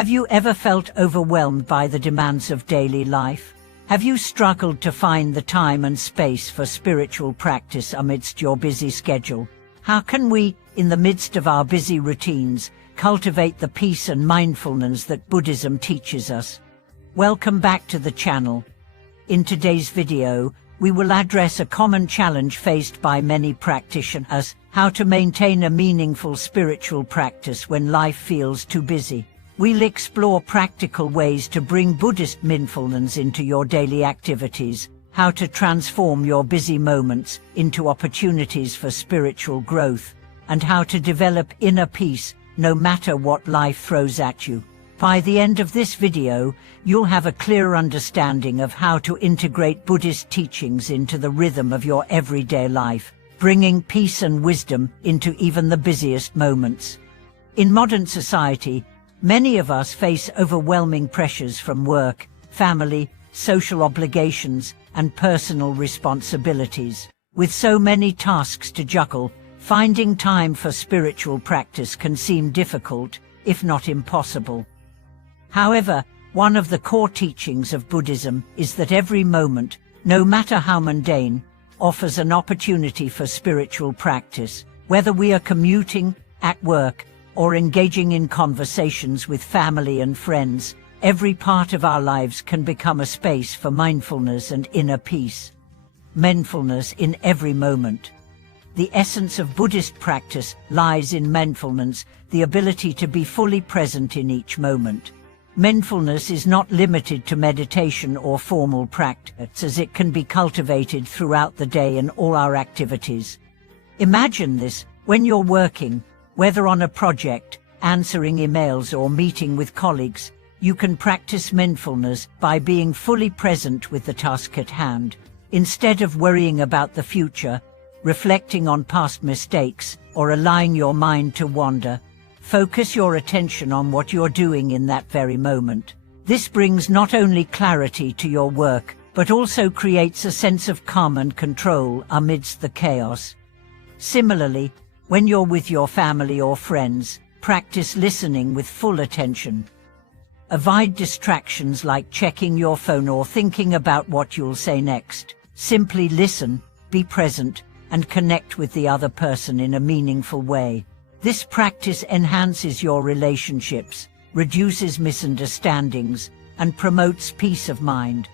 Have you ever felt overwhelmed by the demands of daily life? Have you struggled to find the time and space for spiritual practice amidst your busy schedule? How can we, in the midst of our busy routines, cultivate the peace and mindfulness that Buddhism teaches us? Welcome back to the channel. In today's video, we will address a common challenge faced by many practitioners: how to maintain a meaningful spiritual practice when life feels too busy. We'll explore practical ways to bring Buddhist mindfulness into your daily activities, how to transform your busy moments into opportunities for spiritual growth, and how to develop inner peace no matter what life throws at you. By the end of this video, you'll have a clear understanding of how to integrate Buddhist teachings into the rhythm of your everyday life, bringing peace and wisdom into even the busiest moments. In modern society, many of us face overwhelming pressures from work, family, social obligations, and personal responsibilities. With so many tasks to juggle, finding time for spiritual practice can seem difficult, if not impossible. However, one of the core teachings of Buddhism is that every moment, no matter how mundane, offers an opportunity for spiritual practice. Whether we are commuting, at work, or engaging in conversations with family and friends, every part of our lives can become a space for mindfulness and inner peace. Mindfulness in every moment. The essence of Buddhist practice lies in mindfulness, the ability to be fully present in each moment. Mindfulness is not limited to meditation or formal practice, as it can be cultivated throughout the day in all our activities. Imagine this: when you're working, whether on a project, answering emails, or meeting with colleagues, you can practice mindfulness by being fully present with the task at hand. Instead of worrying about the future, reflecting on past mistakes, or allowing your mind to wander, focus your attention on what you're doing in that very moment. This brings not only clarity to your work, but also creates a sense of calm and control amidst the chaos. Similarly, when you're with your family or friends, practice listening with full attention. Avoid distractions like checking your phone or thinking about what you'll say next. Simply listen, be present, and connect with the other person in a meaningful way. This practice enhances your relationships, reduces misunderstandings, and promotes peace of mind.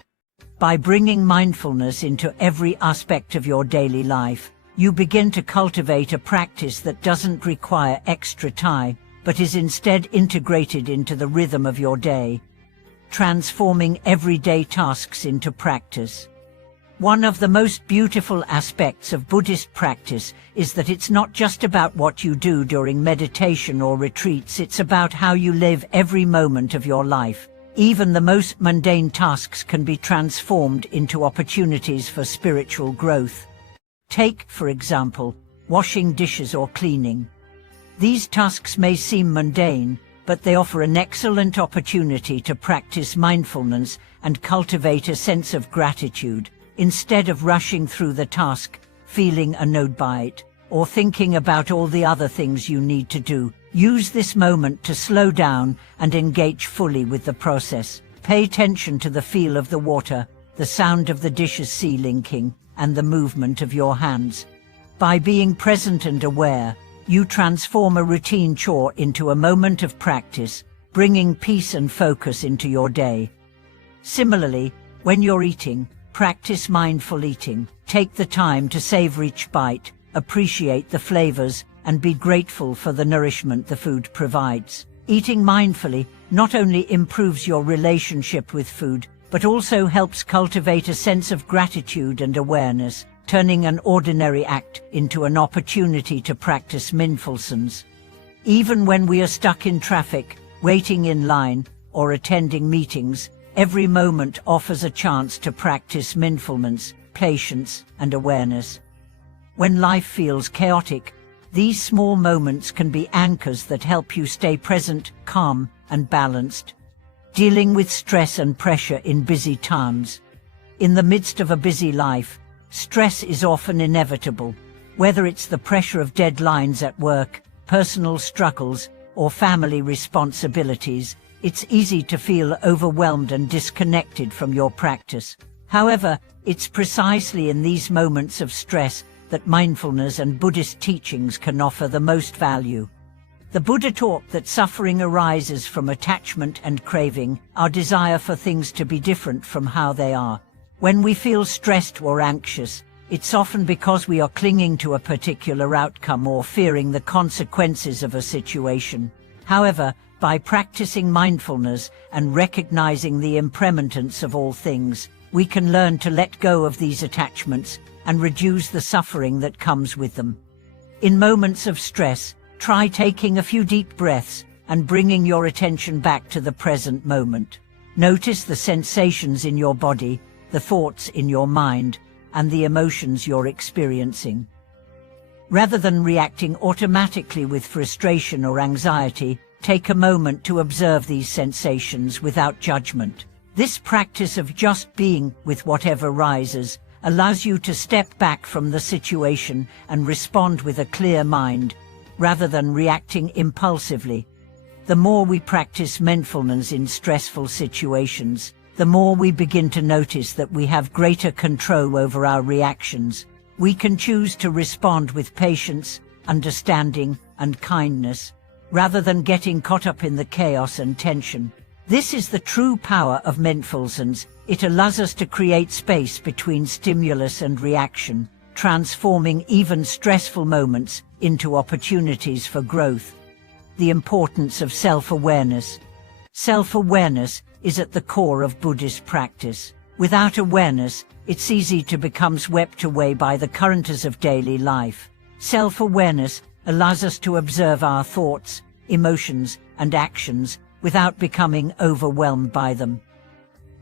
By bringing mindfulness into every aspect of your daily life, you begin to cultivate a practice that doesn't require extra time, but is instead integrated into the rhythm of your day, transforming everyday tasks into practice. One of the most beautiful aspects of Buddhist practice is that it's not just about what you do during meditation or retreats, it's about how you live every moment of your life. Even the most mundane tasks can be transformed into opportunities for spiritual growth. Take, for example, washing dishes or cleaning. These tasks may seem mundane, but they offer an excellent opportunity to practice mindfulness and cultivate a sense of gratitude. Instead of rushing through the task, feeling annoyed by it, or thinking about all the other things you need to do, use this moment to slow down and engage fully with the process. Pay attention to the feel of the water, the sound of the dishes sealing, and the movement of your hands. By being present and aware, you transform a routine chore into a moment of practice, bringing peace and focus into your day. Similarly, when you're eating, practice mindful eating. Take the time to savor each bite, appreciate the flavors, and be grateful for the nourishment the food provides. Eating mindfully not only improves your relationship with food, but also helps cultivate a sense of gratitude and awareness, turning an ordinary act into an opportunity to practice mindfulness. Even when we are stuck in traffic, waiting in line, or attending meetings, every moment offers a chance to practice mindfulness, patience, and awareness. When life feels chaotic, these small moments can be anchors that help you stay present, calm, and balanced. Dealing with stress and pressure in busy times. In the midst of a busy life, stress is often inevitable. Whether it's the pressure of deadlines at work, personal struggles, or family responsibilities, it's easy to feel overwhelmed and disconnected from your practice. However, it's precisely in these moments of stress that mindfulness and Buddhist teachings can offer the most value. The Buddha taught that suffering arises from attachment and craving, our desire for things to be different from how they are. When we feel stressed or anxious, it's often because we are clinging to a particular outcome or fearing the consequences of a situation. However, by practicing mindfulness and recognizing the impermanence of all things, we can learn to let go of these attachments and reduce the suffering that comes with them. In moments of stress, try taking a few deep breaths and bringing your attention back to the present moment. Notice the sensations in your body, the thoughts in your mind, and the emotions you're experiencing. Rather than reacting automatically with frustration or anxiety, take a moment to observe these sensations without judgment. This practice of just being with whatever rises allows you to step back from the situation and respond with a clear mind, rather than reacting impulsively. The more we practice mindfulness in stressful situations, the more we begin to notice that we have greater control over our reactions. We can choose to respond with patience, understanding, and kindness, rather than getting caught up in the chaos and tension. This is the true power of mindfulness. It allows us to create space between stimulus and reaction, transforming even stressful moments into opportunities for growth. The importance of self-awareness. Self-awareness is at the core of Buddhist practice. Without awareness, it's easy to become swept away by the currents of daily life. Self-awareness allows us to observe our thoughts, emotions, and actions without becoming overwhelmed by them.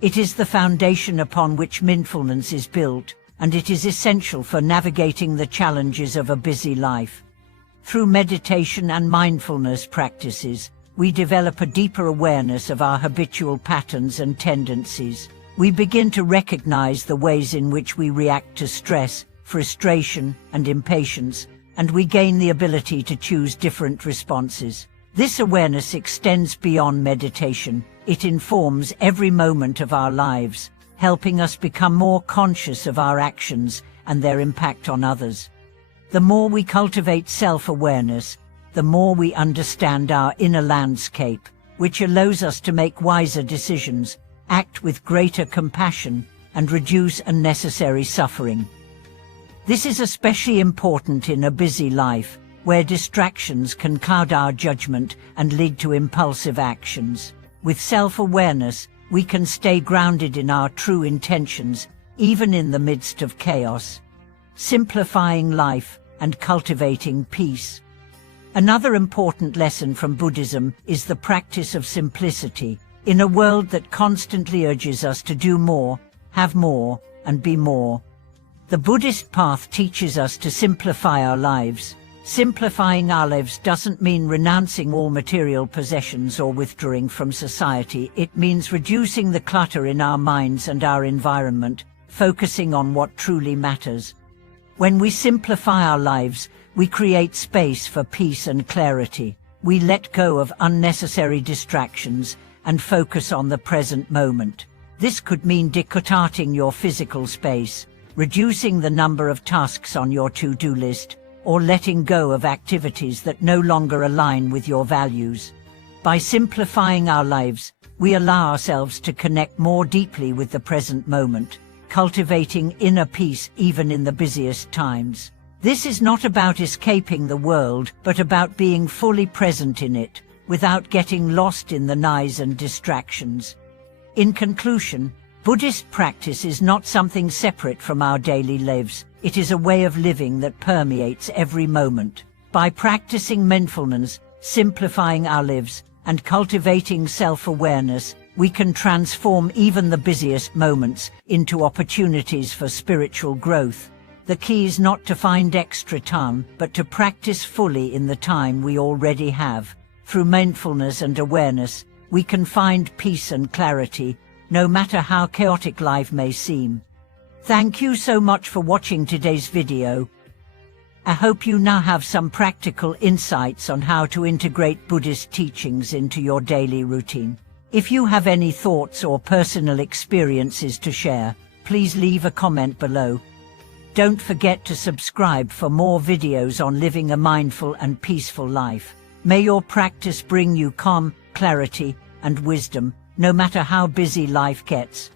It is the foundation upon which mindfulness is built, and it is essential for navigating the challenges of a busy life. Through meditation and mindfulness practices, we develop a deeper awareness of our habitual patterns and tendencies. We begin to recognize the ways in which we react to stress, frustration, and impatience, and we gain the ability to choose different responses. This awareness extends beyond meditation. It informs every moment of our lives, helping us become more conscious of our actions and their impact on others. The more we cultivate self-awareness, the more we understand our inner landscape, which allows us to make wiser decisions, act with greater compassion, and reduce unnecessary suffering. This is especially important in a busy life, where distractions can cloud our judgment and lead to impulsive actions. With self-awareness, we can stay grounded in our true intentions, even in the midst of chaos, simplifying life and cultivating peace. Another important lesson from Buddhism is the practice of simplicity. In a world that constantly urges us to do more, have more, and be more, the Buddhist path teaches us to simplify our lives. Simplifying our lives doesn't mean renouncing all material possessions or withdrawing from society. It means reducing the clutter in our minds and our environment, focusing on what truly matters. When we simplify our lives, we create space for peace and clarity. We let go of unnecessary distractions and focus on the present moment. This could mean declutting your physical space, reducing the number of tasks on your to-do list, or letting go of activities that no longer align with your values. By simplifying our lives, we allow ourselves to connect more deeply with the present moment, cultivating inner peace even in the busiest times. This is not about escaping the world, but about being fully present in it, without getting lost in the noise and distractions. In conclusion, Buddhist practice is not something separate from our daily lives. It is a way of living that permeates every moment. By practicing mindfulness, simplifying our lives, and cultivating self-awareness, we can transform even the busiest moments into opportunities for spiritual growth. The key is not to find extra time, but to practice fully in the time we already have. Through mindfulness and awareness, we can find peace and clarity, no matter how chaotic life may seem. Thank you so much for watching today's video. I hope you now have some practical insights on how to integrate Buddhist teachings into your daily routine. If you have any thoughts or personal experiences to share, please leave a comment below. Don't forget to subscribe for more videos on living a mindful and peaceful life. May your practice bring you calm, clarity, and wisdom, no matter how busy life gets.